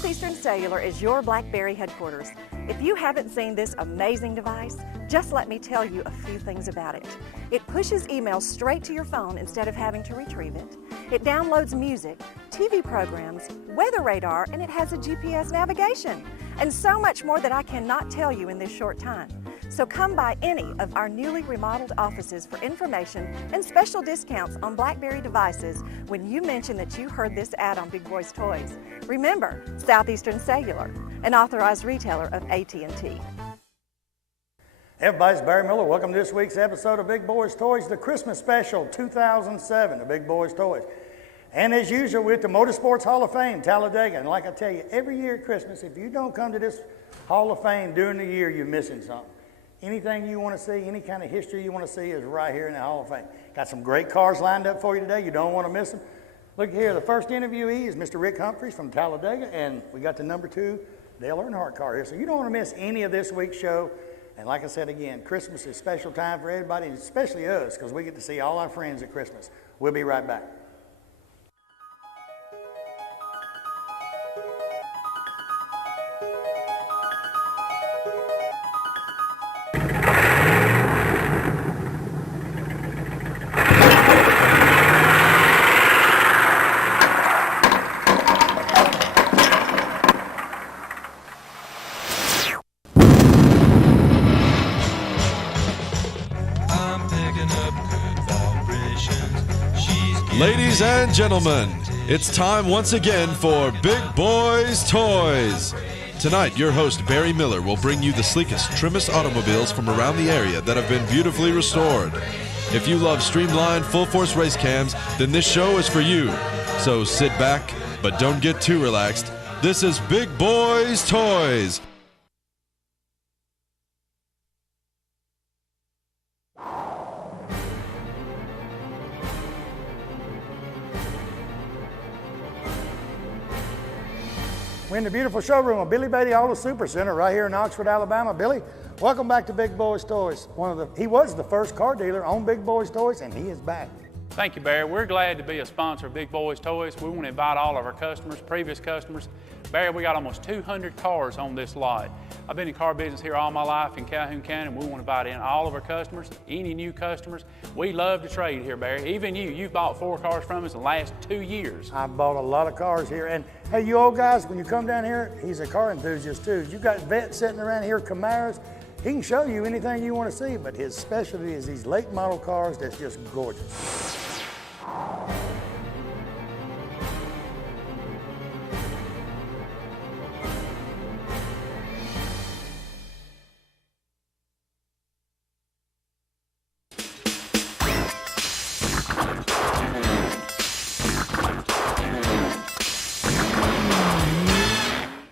Southeastern Cellular is your BlackBerry headquarters. If you haven't seen this amazing device, just let me tell you a few things about it. It pushes emails straight to your phone instead of having to retrieve it. It downloads music, TV programs, weather radar, and it has a GPS navigation. And so much more that I cannot tell you in this short time. So come by any of our newly remodeled offices for information and special discounts on BlackBerry devices when you mention that you heard this ad on Big Boyz Toys. Remember, Southeastern Cellular, an authorized retailer of AT&T. Hey everybody, it's Barry Miller. Welcome to this week's episode of Big Boyz Toys, the Christmas Special 2007 of Big Boyz Toys. And as usual, we're at the Motorsports Hall of Fame, Talladega. And like I tell you, every year at Christmas, if you don't come to this Hall of Fame during the year, you're missing something. Anything you want to see, any kind of history you want to see is right here in the Hall of Fame. Got some great cars lined up for you today. You don't want to miss them. Look here, the first interviewee is Mr. Rick Humphreys from Talladega, and we got the number 2 Dale Earnhardt car here. So you don't want to miss any of this week's show. And like I said again, Christmas is a special time for everybody, and especially us, because we get to see all our friends at Christmas. We'll be right back. Ladies and gentlemen, it's time once again for Big Boyz Toys. Tonight, your host Barry Miller will bring you the sleekest, trimmest automobiles from around the area that have been beautifully restored. If you love streamlined, full-force race cams, then this show is for you. So sit back, but don't get too relaxed. This is Big Boyz Toys. We're in the beautiful showroom of Billy Beatty Auto Super Center right here in Oxford, Alabama. Billy, welcome back to Big Boyz Toys. He was the first car dealer on Big Boyz Toys, and he is back. Thank you, Barry. We're glad to be a sponsor of Big Boyz Toys. We want to invite all of our customers, previous customers. Barry, we got almost 200 cars on this lot. I've been in car business here all my life in Calhoun County, and we want to invite in all of our customers, any new customers. We love to trade here, Barry. Even you've bought 4 cars from us in the last 2 years. I've bought a lot of cars here, and hey, you old guys, when you come down here, he's a car enthusiast too. You got vets sitting around here, Camaros. He can show you anything you want to see, but his specialty is these late model cars that's just gorgeous.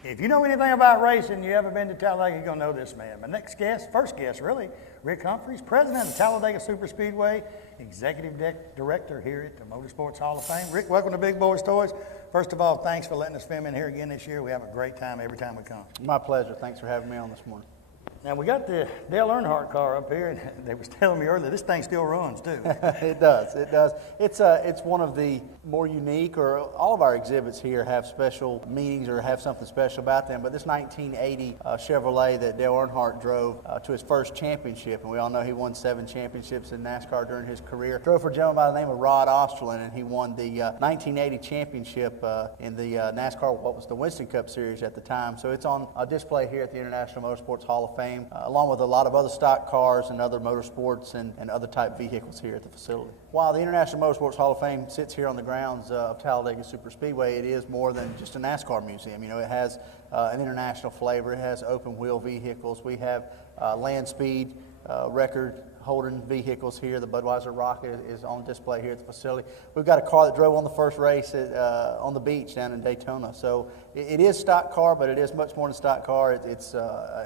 If you know anything about racing, you ever been to Talladega, you're going to know this man. My next guest, first guest really, Rick Humphreys, president of Talladega Superspeedway, executive director here at the Motorsports Hall of Fame. Rick, welcome to Big Boyz Toys. First of all, thanks for letting us film in here again this year. We have a great time every time we come. My pleasure. Thanks for having me on this morning. Now, we got the Dale Earnhardt car up here, and they was telling me earlier, this thing still runs, too. It does. It does. It's one of the more unique, or all of our exhibits here have special meanings or have something special about them, but this 1980 Chevrolet that Dale Earnhardt drove to his first championship, and we all know he won 7 championships in NASCAR during his career, drove for a gentleman by the name of Rod Osterlund, and he won the 1980 championship in the NASCAR, what was the Winston Cup Series at the time. So it's on display here at the International Motorsports Hall of Fame, along with a lot of other stock cars and other motorsports and other type vehicles here at the facility. While the International Motorsports Hall of Fame sits here on the grounds of Talladega Superspeedway, it is more than just a NASCAR museum. You know, it has an international flavor. It has open wheel vehicles. We have land speed record holding vehicles here. The Budweiser Rocket is on display here at the facility. We've got a car that drove on the first race on the beach down in Daytona. So it is stock car, but it is much more than stock car. It's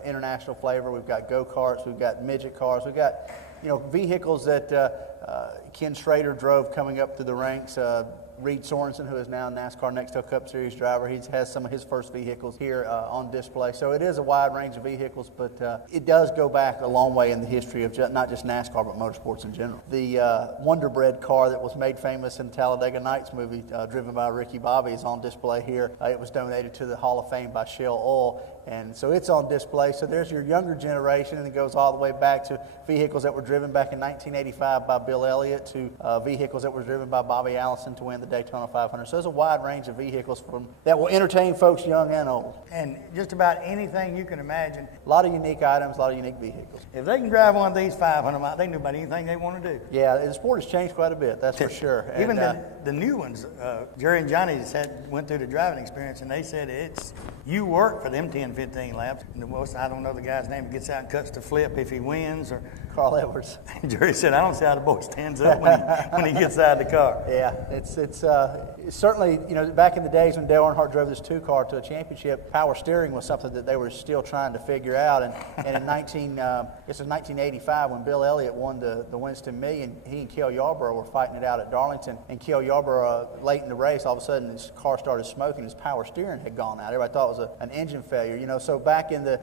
international flavor. We've got go-karts. We've got midget cars. We've got vehicles that Ken Schrader drove coming up through the ranks. Reed Sorensen, who is now NASCAR Next Cup Series driver. He has some of his first vehicles here on display. So it is a wide range of vehicles, but it does go back a long way in the history of not just NASCAR, but motorsports in general. The Wonder Bread car that was made famous in the Talladega Nights movie, driven by Ricky Bobby, is on display here. It was donated to the Hall of Fame by Shell Oil. And so it's on display. So there's your younger generation, and it goes all the way back to vehicles that were driven back in 1985 by Bill Elliott to vehicles that were driven by Bobby Allison to win the Daytona 500. So there's a wide range of vehicles that will entertain folks young and old. And just about anything you can imagine. A lot of unique items, a lot of unique vehicles. If they can drive one of these 500 miles, they can do about anything they want to do. Yeah, the sport has changed quite a bit, that's for sure. Even the new ones, Jerry and Johnny went through the driving experience, and they said you work for them 10, 15 laps. And I don't know the guy's name, gets out and cuts the flip if he wins, or Carl Edwards. Jerry said, I don't see how the boy stands up when he gets out of the car. Yeah, it's certainly, back in the days when Dale Earnhardt drove this 2-car to a championship, power steering was something that they were still trying to figure out. And in 1985, when Bill Elliott won the Winston Million, he and Cale Yarborough were fighting it out at Darlington. And Cale Yarborough, late in the race, all of a sudden his car started smoking. His power steering had gone out. Everybody thought it was an engine failure. So back in the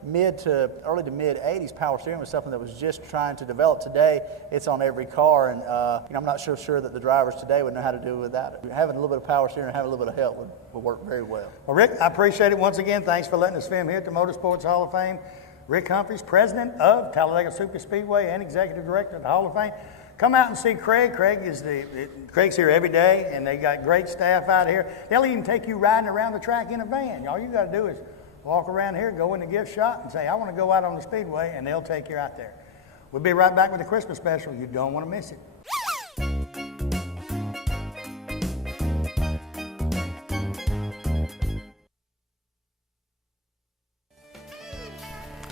early to mid 80s, power steering was something that was just trying to develop. Today, it's on every car, and I'm not sure that the drivers today would know how to do without it. Having a little bit of power steering and having a little bit of help would work very well. Well, Rick, I appreciate it once again. Thanks for letting us film here at the Motorsports Hall of Fame. Rick Humphreys, president of Talladega Superspeedway and executive director of the Hall of Fame. Come out and see Craig. Craig's here every day, and they got great staff out here. They'll even take you riding around the track in a van. All you got to do is walk around here, go in the gift shop, and say, I want to go out on the speedway, and they'll take you out there. We'll be right back with the Christmas special. You don't want to miss it.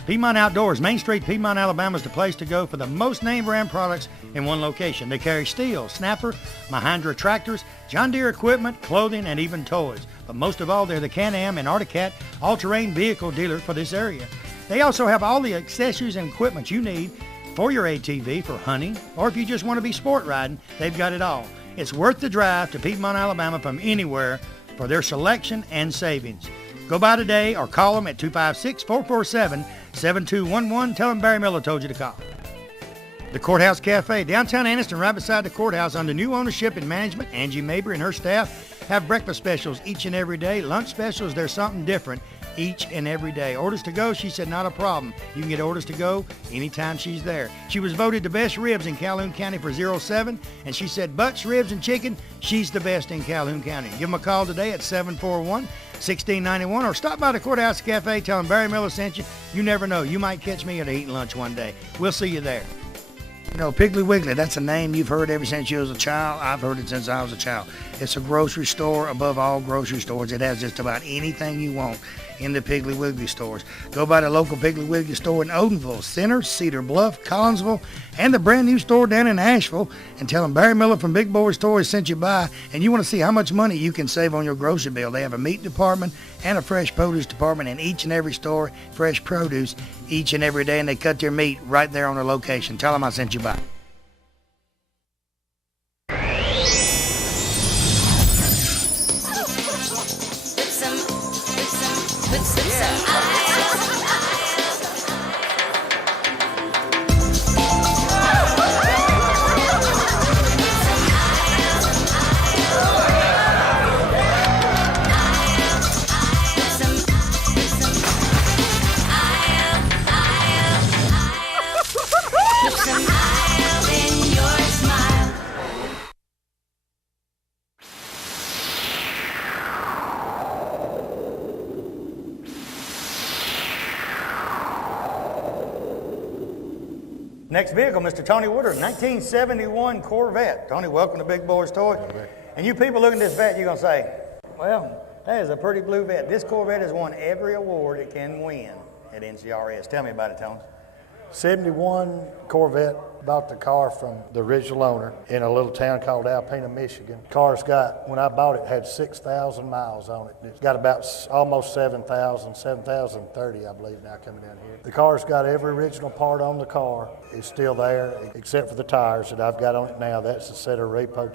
Piedmont Outdoors, Main Street, Piedmont, Alabama is the place to go for the most name brand products in one location. They carry Steel, Snapper, Mahindra tractors, John Deere equipment, clothing, and even toys. But most of all, they're the Can-Am and Arctic Cat all-terrain vehicle dealer for this area. They also have all the accessories and equipment you need for your ATV for hunting, or if you just want to be sport riding, they've got it all. It's worth the drive to Piedmont, Alabama from anywhere for their selection and savings. Go by today or call them at 256-447-7211. Tell them Barry Miller told you to call. The Courthouse Cafe, downtown Anniston, right beside the courthouse, under new ownership and management. Angie Mabry and her staff have breakfast specials each and every day. Lunch specials, there's something different each and every day. Orders to go, she said, not a problem. You can get orders to go anytime she's there. She was voted the best ribs in Calhoun County for 07, and she said butts, ribs, and chicken, she's the best in Calhoun County. Give them a call today at 741-1691, or stop by the Courthouse Cafe, tell them Barry Miller sent you. You never know, you might catch me at eating lunch one day. We'll see you there. Piggly Wiggly, that's a name you've heard ever since you was a child. I've heard it since I was a child. It's a grocery store above all grocery stores. It has just about anything you want in the Piggly Wiggly stores. Go by the local Piggly Wiggly store in Odenville, Center, Cedar Bluff, Collinsville, and the brand new store down in Asheville, and tell them Barry Miller from Big Boyz Toys sent you by, and you want to see how much money you can save on your grocery bill. They have a meat department and a fresh produce department in each and every store, fresh produce each and every day, and they cut their meat right there on their location. Tell them I sent you by. Next vehicle, Mr. Tony Woodard, 1971 Corvette. Tony, welcome to Big Boyz Toys. And you people looking at this Vette, you're going to say, well, that is a pretty blue Vette. This Corvette has won every award it can win at NCRS. Tell me about it, Tony. 71 Corvette, bought the car from the original owner in a little town called Alpena, Michigan. Car's got, when I bought it, had 6,000 miles on it. It's got about almost 7,030, I believe, now coming down here. The car's got every original part on the car. It's still there, except for the tires that I've got on it now. That's a set of repop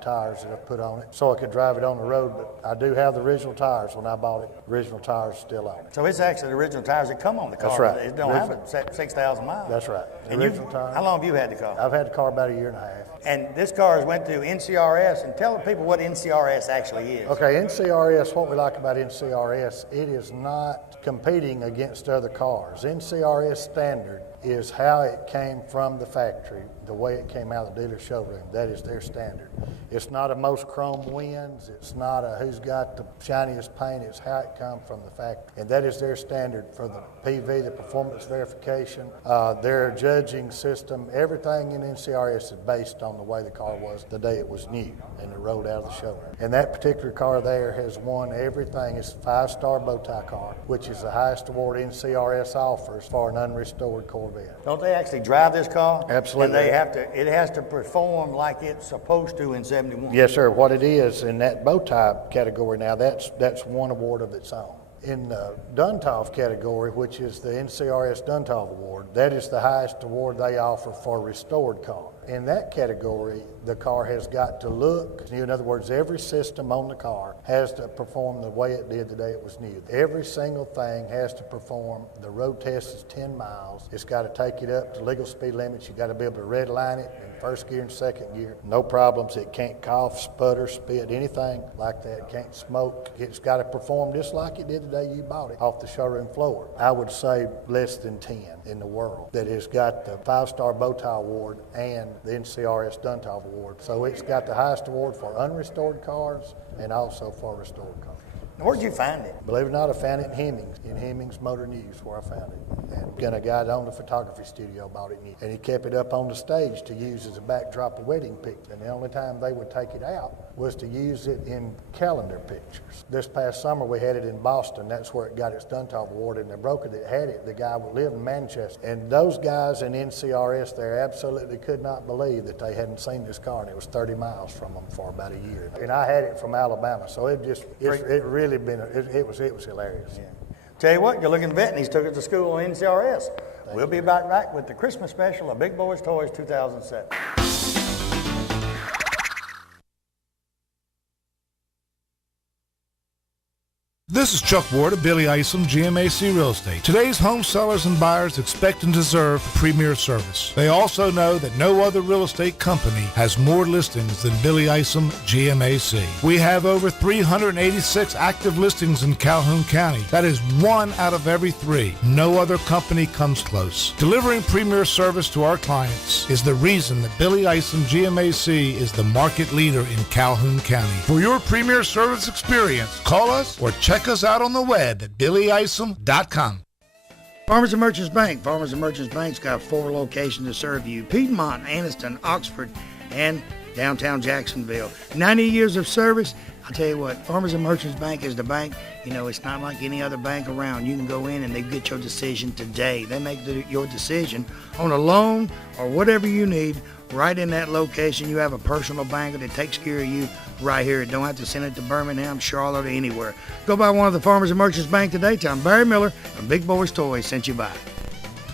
tires that I've put on it, so I could drive it on the road. But I do have the original tires when I bought it. Original tires still on it. So it's actually the original tires that come on the car. That's right. It don't have it 6,000 miles. That's right. And Original tires. how long have you had the car? I've had the car about a year and a half. And this car has went through NCRS, and tell the people what NCRS actually is. Okay, NCRS, what we like about NCRS, it is not competing against other cars. NCRS standard is how it came from the factory, the way it came out of the dealer showroom. That is their standard. It's not a most chrome wins. It's not a who's got the shiniest paint. It's how it comes from the factory. And that is their standard for the PV, the performance verification, their judging system. Everything in NCRS is based on the way the car was the day it was new and it rolled out of the showroom. And that particular car there has won everything. It's a 5-star bow tie car, which is the highest award NCRS offers for an unrestored Corvette. Don't they actually drive this car? Absolutely. And it has to perform like it's supposed to in 71. Yes, sir. What it is in that bow tie category now, that's one award of its own. In the Duntov category, which is the NCRS Duntov Award, that is the highest award they offer for a restored car. In that category, the car has got to look, in other words, every system on the car has to perform the way it did the day it was new. Every single thing has to perform. The road test is 10 miles. It's got to take it up to legal speed limits. You got to be able to red line it in first gear and second gear. No problems. It can't cough, sputter, spit, anything like that. It can't smoke. It's got to perform just like it did the day you bought it off the showroom floor. I would say less than 10 in the world that has got the 5-star bow tie award and the NCRS Duntov Award. So it's got the highest award for unrestored cars and also for restored cars. Now, where'd you find it? Believe it or not, I found it in Hemmings Motor News, where I found it. And a guy that owned a photography studio bought it, and he kept it up on the stage to use as a backdrop of wedding pictures. And the only time they would take it out was to use it in calendar pictures. This past summer, we had it in Boston. That's where it got its Duntov Award, and the broker that had it, the guy would live in Manchester. And those guys in NCRS there absolutely could not believe that they hadn't seen this car, and it was 30 miles from them for about a year. And I had it from Alabama, so it was hilarious. Yeah. Tell you what, you're looking vet, and he's took it to school on NCRS. We'll be back right with the Christmas special of Big Boyz Toys 2007. This is Chuck Ward of Billy Isom GMAC Real Estate. Today's home sellers and buyers expect and deserve premier service. They also know that no other real estate company has more listings than Billy Isom GMAC. We have over 386 active listings in Calhoun County. That is 1 out of every 3. No other company comes close. Delivering premier service to our clients is the reason that Billy Isom GMAC is the market leader in Calhoun County. For your premier service experience, call us or check us out on the web at billyisom.com. Farmers and Merchants Bank. Farmers and Merchants Bank's got 4 locations to serve you: Piedmont, Anniston, Oxford, and downtown Jacksonville. 90 years of service. I'll tell you what, Farmers and Merchants Bank is the bank. You know, it's not like any other bank around. You can go in and they get your decision today. They make your decision on a loan or whatever you need right in that location. You have a personal banker that takes care of you right here. Don't have to send it to Birmingham, Charlotte, or anywhere. Go by one of the Farmers and Merchants Bank today. Tell them Barry Miller from Big Boyz Toys sent you by.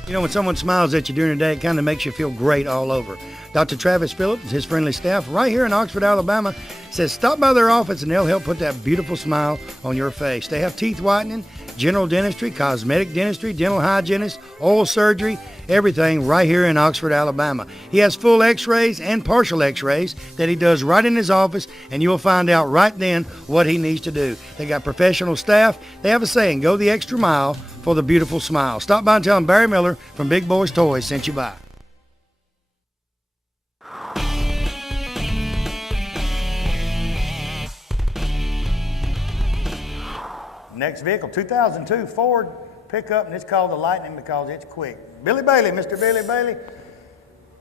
You know, when someone smiles at you during the day, it kind of makes you feel great all over. Dr. Travis Phillips and his friendly staff right here in Oxford, Alabama, says stop by their office and they'll help put that beautiful smile on your face. They have teeth whitening, general dentistry, cosmetic dentistry, dental hygienist, oral surgery, everything right here in Oxford, Alabama. He has full x-rays and partial x-rays that he does right in his office, and you'll find out right then what he needs to do. They got professional staff. They have a saying, go the extra mile for the beautiful smile. Stop by and tell him Barry Miller from Big Boyz Toys sent you by. Next vehicle, 2002 Ford pickup, and it's called the Lightning because it's quick. Billy Bailey, Mr. Billy Bailey.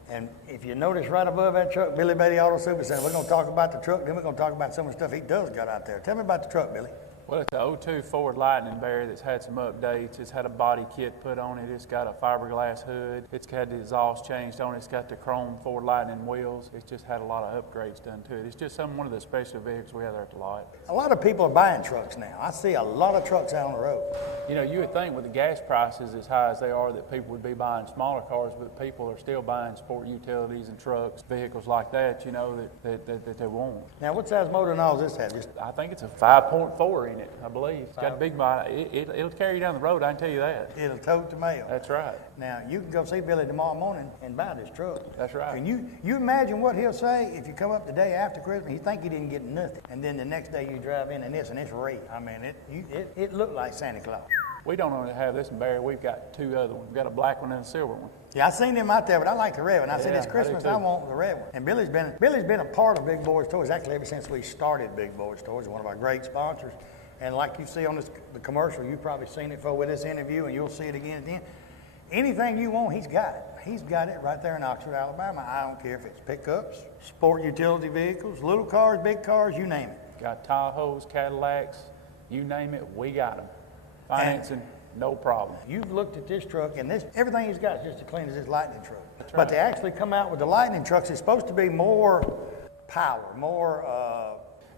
And if you notice right above that truck, Billy Bailey Auto Super Center, we're going to talk about the truck, then we're going to talk about some of the stuff he does got out there. Tell me about the truck, Billy. Well, it's a 02 Ford Lightning, Barry, that's had some updates. It's had a body kit put on it. It's got a fiberglass hood. It's had the exhaust changed on it. It's got the chrome Ford Lightning wheels. It's just had a lot of upgrades done to it. It's just one of the special vehicles we have there at the lot. A lot of people are buying trucks now. I see a lot of trucks out on the road. You know, you would think with the gas prices as high as they are that people would be buying smaller cars, but people are still buying sport utilities and trucks, vehicles like that, you know, that they want. Now, what size motor and all does this have? I think it's a 5.4 in it, I believe. It's got a big body. It'll carry you down the road, I can tell you that. It'll tote the mail. That's right. Now, you can go see Billy tomorrow morning and buy this truck. That's right. And you imagine what he'll say if you come up the day after Christmas, you think you didn't get nothing. And then the next day you drive in and it's red. I mean, it looked like Santa Claus. We don't only have this in Barry, we've got two other ones. We've got a black one and a silver one. Yeah, I seen them out there, but I like the red one. I said, Yeah, this Christmas, I do I too. want the red one. And Billy's been a part of Big Boyz Toyz, actually ever since we started Big Boyz Toyz, one of our great sponsors. And like you see on the commercial, you've probably seen it before with this interview, and you'll see it again at the end. Anything you want, he's got it. He's got it right there in Oxford, Alabama. I don't care if it's pickups, sport utility vehicles, little cars, big cars, you name it. Got Tahoes, Cadillacs, you name it, we got them. Financing, no problem. You've looked at this truck, and everything he's got is just as clean as this Lightning truck. That's But right. to actually come out with the Lightning trucks, it's supposed to be more power, more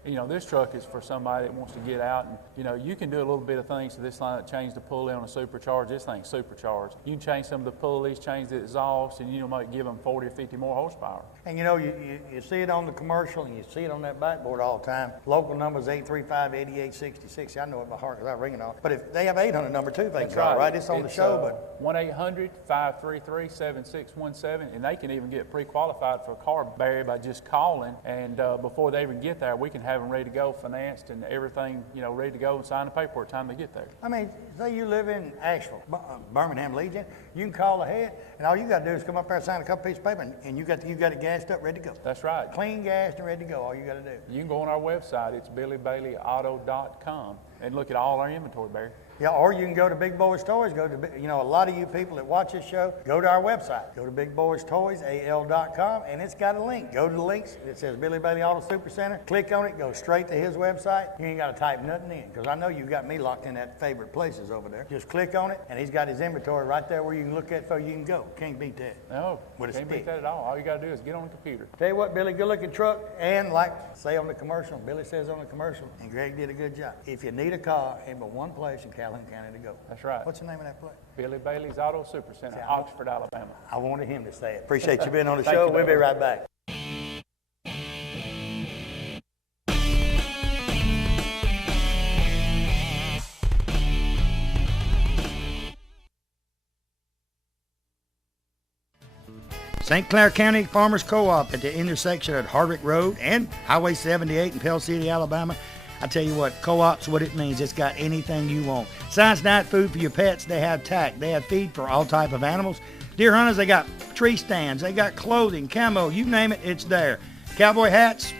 You know, this truck is for somebody that wants to get out and, you know, you can do a little bit of things to this line that change the pulley on a supercharger. This thing's supercharged. You can change some of the pulleys, change the exhaust, and you might give them 40 or 50 more horsepower. And you know, you see it on the commercial and you see it on that backboard all the time. Local number's 835-8866. I know it by heart because I ring it off. But if they have 800 number too, they can call, right? It's on the show, but 1-800-533-7617, and they can even get pre-qualified for a car, Barry, by just calling. And before they even get there, we can have them ready to go, financed and everything, you know, ready to go and sign the paperwork time they get there. I mean, say you live in Asheville, Birmingham, Legion, you can call ahead, and all you got to do is come up there and sign a couple pieces of paper, and you got it gassed up, ready to go. That's right. Clean gassed and ready to go. All you got to do. You can go on our website. It's BillyBaileyAuto.com and look at all our inventory, Barry. Yeah, or you can go to Big Boyz Toyz. Go to, you know, a lot of you people that watch this show, go to our website. Go to BigBoyzToysAL.com, and it's got a link. Go to the links. It says Billy Bailey Auto Super Center. Click on it. Go straight to his website. You ain't got to type nothing in, because I know you got me locked in that favorite places over there. Just click on it, and he's got his inventory right there where you can look at so you can go. Can't beat that. No, With a can't stick. beat that at all. All you got to do is get on the computer. Tell you what, Billy, good looking truck, and like say on the commercial, Billy says on the commercial, and Greg did a good job. If you need a car, ain't but one place in Calhoun County to go. That's right. What's the name of that place? Billy Bailey's Auto Super Center, Yeah. Oxford, Alabama. I wanted him to say it. Appreciate you being on the Thank show. you, We'll be Billy. right back. St. Clair County Farmers Co-op at the intersection at Hardwick Road and Highway 78 in Pell City, Alabama. I tell you what, co-op's what it means. It's got anything you want. Science night food for your pets. They have tack. They have feed for all type of animals. Deer hunters, they got tree stands. They got clothing, camo, you name it, it's there. Cowboy hats,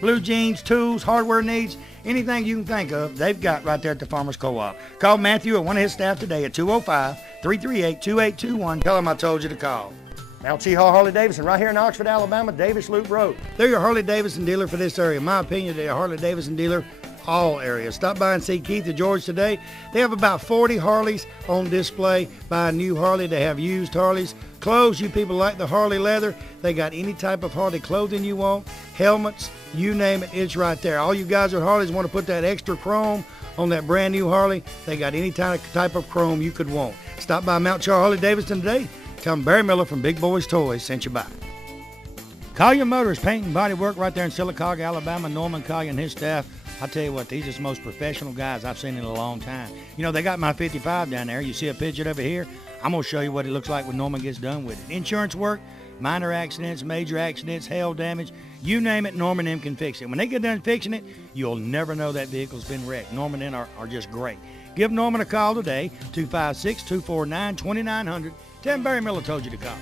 blue jeans, tools, hardware needs, anything you can think of, they've got right there at the Farmers Co-op. Call Matthew or one of his staff today at 205-338-2821. Tell him I told you to call. Mount Cheehaw Harley Davidson, right here in Oxford, Alabama, Davis Loop Road. They're your Harley Davidson dealer for this area. In my opinion, they're a Harley Davidson dealer all areas. Stop by and see Keith or George today. They have about 40 Harleys on display. Buy a new Harley. They have used Harleys. Clothes, you people like the Harley leather. They got any type of Harley clothing you want. Helmets, you name it, it's right there. All you guys with Harleys want to put that extra chrome on that brand new Harley. They got any type of chrome you could want. Stop by Mount Cheehaw Harley Davidson today. Tell them Barry Miller from Big Boyz Toyz sent you by. Collier Motors Paint and Body Work right there in Sylacauga, Alabama. Norman Collier and his staff. I tell you what, these are the most professional guys I've seen in a long time. You know, they got my 55 down there. You see a picture over here? I'm going to show you what it looks like when Norman gets done with it. Insurance work, minor accidents, major accidents, hail damage, you name it, Norman M can fix it. When they get done fixing it, you'll never know that vehicle's been wrecked. Norman M are just great. Give Norman a call today, 256-249-2900. Tell him Barry Miller told you to call.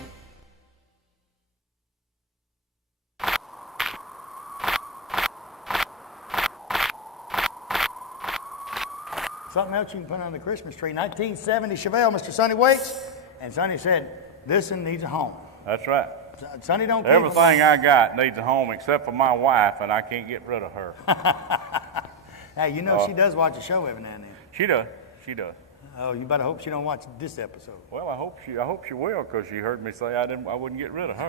Something else you can put on the Christmas tree. 1970 Chevelle, Mr. Sonny Waits. And Sonny said, this one needs a home. That's right. Sonny don't keep Everything I got needs a home except for my wife, and I can't get rid of her. Hey, you know she does watch the show every now and then. She does. She does. Oh, you better hope she don't watch this episode. Well, I hope she will, because she heard me say I wouldn't get rid of her.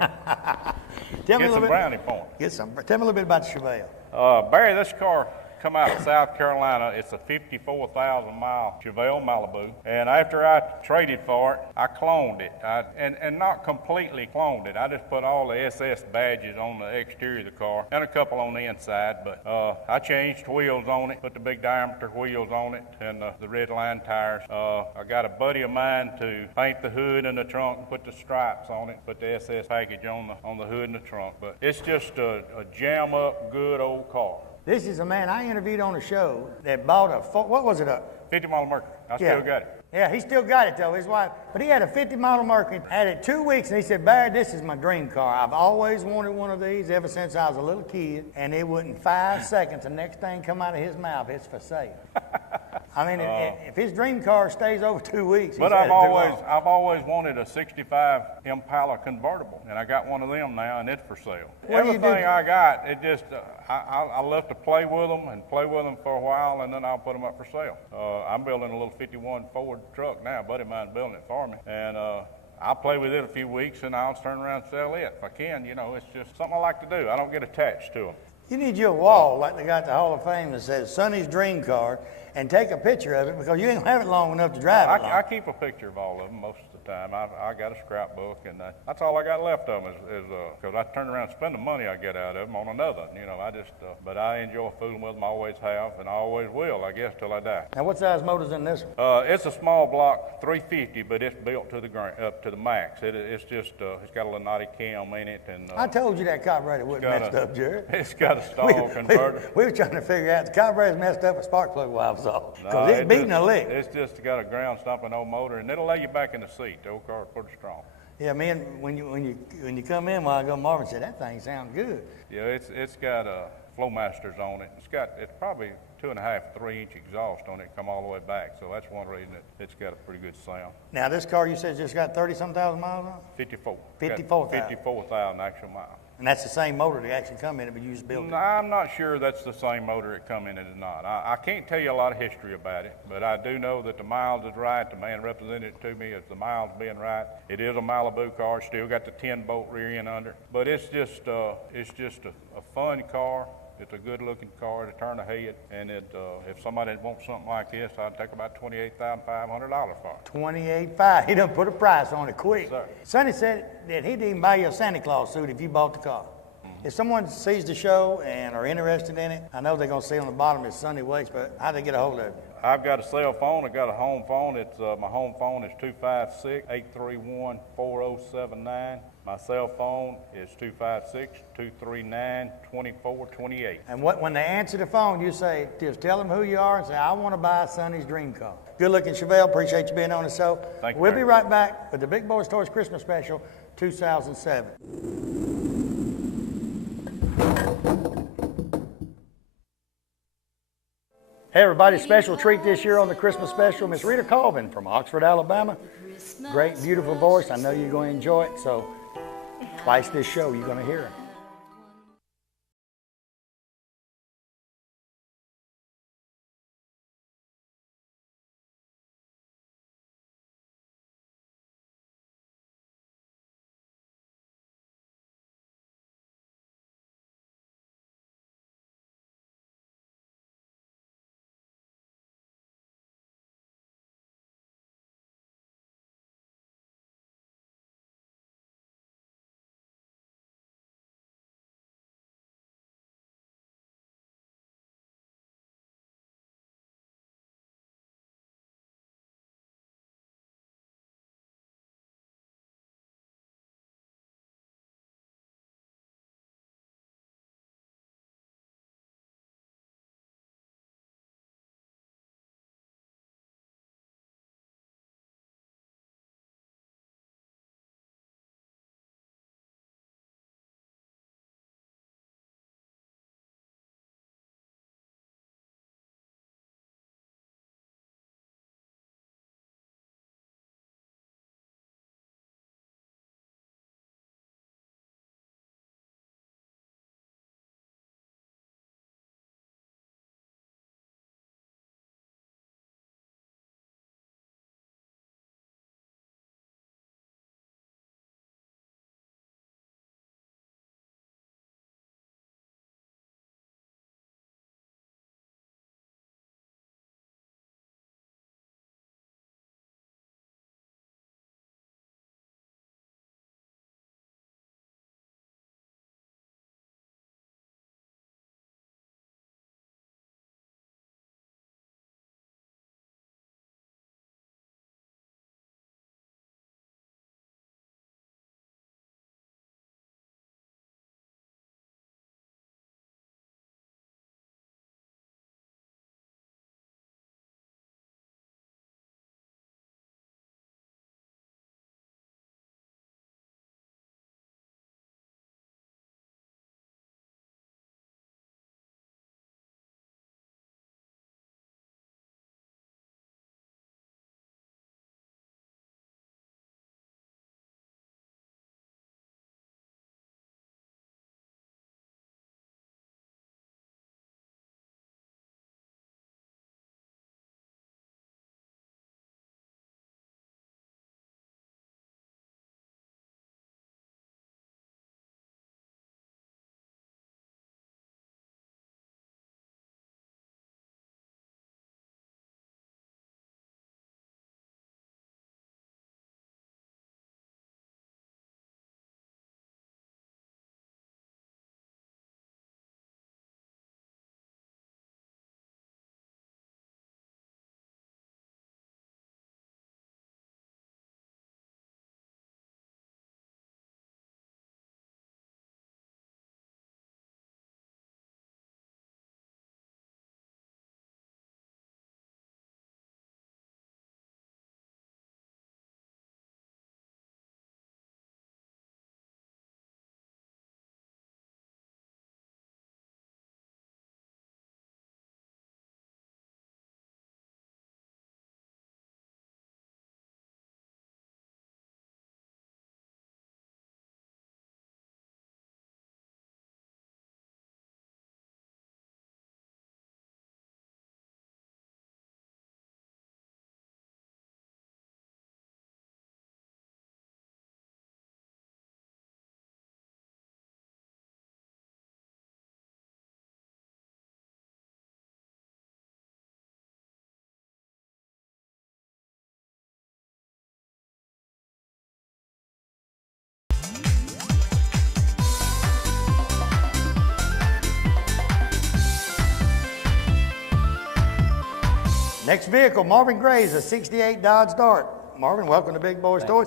Tell me Get a some little brownie for bit. Tell me a little bit about the Chevelle. Barry, this car come out of South Carolina. It's a 54,000 mile Chevelle Malibu. And after I traded for it, I cloned it. And not completely cloned it. I just put all the SS badges on the exterior of the car and a couple on the inside. But I changed wheels on it, put the big diameter wheels on it and the red line tires. I got a buddy of mine to paint the hood and the trunk and put the stripes on it, put the SS package on the hood and the trunk. But it's just a jam up good old car. This is a man I interviewed on a show that bought what was it, a 50 model Mercury. I still got it. Yeah, he still got it though, his wife. But he had a 50 model Mercury, had it 2 weeks, and he said, Barry, this is my dream car. I've always wanted one of these ever since I was a little kid, and it wouldn't 5 seconds, the next thing come out of his mouth, it's for sale. I mean, if his dream car stays over 2 weeks, but I've always wanted a 65 Impala convertible, and I got one of them now, and it's for sale. Everything I got, it just I love to play with them for a while, and then I'll put them up for sale. I'm building a little 51 Ford truck now. A buddy of mine building it for me, and I'll play with it a few weeks, and I'll turn around and sell it if I can. You know, it's just something I like to do. I don't get attached to them. You need you a wall like they got at the Hall of Fame that says Sonny's dream car, and take a picture of it because you ain't gonna have it long enough to drive it. I keep a picture of all of them most of the time. I got a scrapbook, and that's all I got left of them is because I turn around and spend the money I get out of them on another. You know, but I enjoy fooling with them. I always have, and I always will, I guess, till I die. Now, what size motor's in this one? It's a small block 350, but it's built to the up to the max. It's just it's got a little naughty cam in it, and I told you that carburetor wasn't messed up, Jared. It's got a stall converter. We were trying to figure out the carburetor's messed up, a spark plug valve's off because it's beating a lick. It's just got a ground stomping old motor, and it'll lay you back in the seat. The old car's pretty strong. Yeah, man. When you come in, while I go, Marvin said that thing sounds good. Yeah, it's got Flowmasters on it. It's probably 2.5, 3-inch exhaust on it, come all the way back. So that's one reason it's got a pretty good sound. Now this car you said just got 30-some thousand miles on it? 54. 54,000. 54,000 actual miles. And that's the same motor that actually come in it, but you just built it. No, I'm not sure that's the same motor it come in it or not. I can't tell you a lot of history about it, but I do know that the miles is right. The man represented it to me as the miles being right. It is a Malibu car. Still got the 10-bolt rear end under. But it's just a fun car. It's a good-looking car to turn ahead, and if somebody wants something like this, I'd take about $28,500 for it. $28,500. He done put a price on it quick. Yes, sir. Sonny said that he'd even buy you a Santa Claus suit if you bought the car. If someone sees the show and are interested in it, I know they're going to see on the bottom it's Sonny Wakes, but how do they get a hold of it? I've got a cell phone. I've got a home phone. My home phone is 256-831-4079. My cell phone is 256-239-2428. And when they answer the phone, you say, just tell them who you are and say, I want to buy Sonny's dream car. Good looking, Chevelle. Appreciate you being on the show. Thank you. We'll be right back with the Big Boyz Toyz Christmas Special 2007. Hey everybody, special treat this year on the Christmas special, Miss Rita Colvin from Oxford, Alabama. Great, beautiful voice. I know you're going to enjoy it, so twice this show you're going to hear it. Next vehicle, Marvin Gray's a 68 Dodge Dart. Marvin, welcome to Big Boys Toys.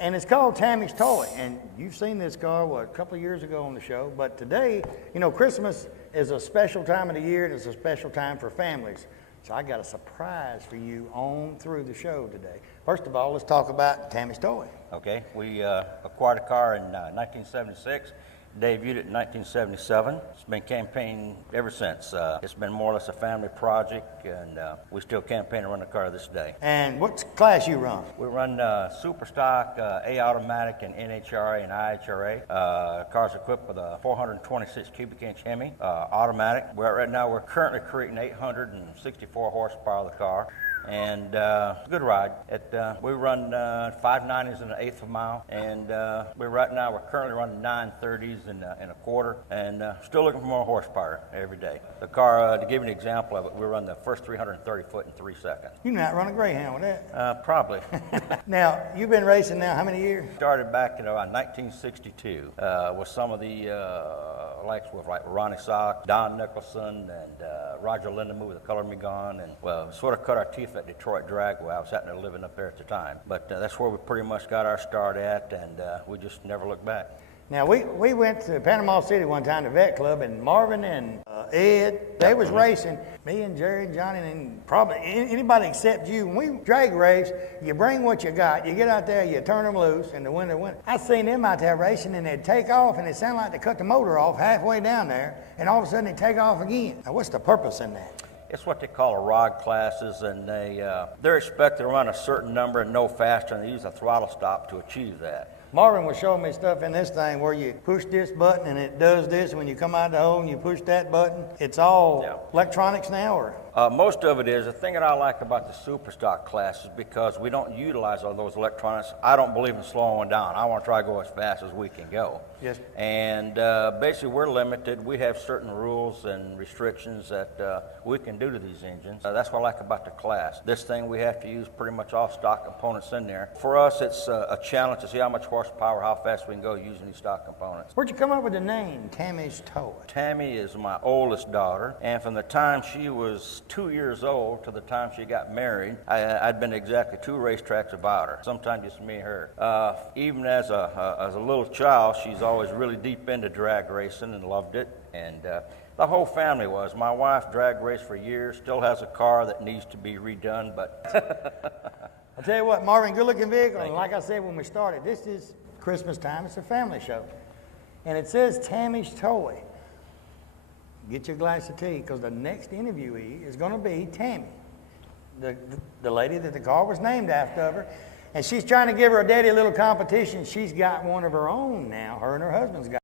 And it's called Tammy's Toy. And you've seen this car, a couple of years ago on the show. But today, you know, Christmas is a special time of the year, and it's a special time for families. So I got a surprise for you on through the show today. First of all, let's talk about Tammy's Toy. Okay, we acquired a car in 1976, debuted it in 1977. It's been campaigning ever since. It's been more or less a family project, and we still campaign and run the car to this day. And what class you run? We run Super Stock, A Automatic, and NHRA and IHRA. The car's equipped with a 426 cubic inch Hemi, automatic. Right now we're currently creating 864 horsepower of the car. And good ride. We run 590s in an eighth of a mile, and we're currently running 930s in a quarter, and still looking for more horsepower every day. The car, to give you an example of it, we run the first 330 foot in 3 seconds. You can outrun a Greyhound with that. Probably. Now, you've been racing now how many years? Started back in 1962 with some of the likes with like Ronnie Sock, Don Nicholson, and Roger Lindemann with The Color Me Gone, and well, sort of cut our teeth at Detroit Dragway. I was sitting there living up there at the time. But that's where we pretty much got our start at, and we just never looked back. Now, we went to Panama City one time, the vet club, and Marvin and Ed, they was racing. Me and Jerry and Johnny and probably anybody except you. When we drag race, you bring what you got. You get out there, you turn them loose, and the winner wins. I seen them out there racing, and they'd take off, and it sounded like they cut the motor off halfway down there, and all of a sudden they'd take off again. Now, what's the purpose in that? It's what they call a rod classes, and they're expected to run a certain number and no faster, and they use a throttle stop to achieve that. Marvin was showing me stuff in this thing where you push this button and it does this. When you come out of the hole and you push that button, it's all electronics now, or? Most of it is. The thing that I like about the super stock class is because we don't utilize all those electronics. I don't believe in slowing one down. I want to try to go as fast as we can go. Yes. And basically we're limited. We have certain rules and restrictions that we can do to these engines. That's what I like about the class. This thing we have to use pretty much all stock components in there. For us, it's a challenge to see how much horsepower, how fast we can go using these stock components. Where'd you come up with the name, Tammy's Toy? Tammy is my oldest daughter, and from the time she was 2 years old to the time she got married, I'd been to exactly 2 racetracks about her, sometimes just me and her. Even as a little child, she's always really deep into drag racing and loved it, and the whole family was. My wife drag raced for years, still has a car that needs to be redone, but... I'll tell you what, Marvin, good-looking vehicle, and like I said when we started, this is Christmas time, it's a family show, and it says Tammy's Toy. Get your glass of tea, because the next interviewee is going to be Tammy, the lady that the car was named after her, and she's trying to give her daddy a little competition. She's got one of her own now, her and her husband's got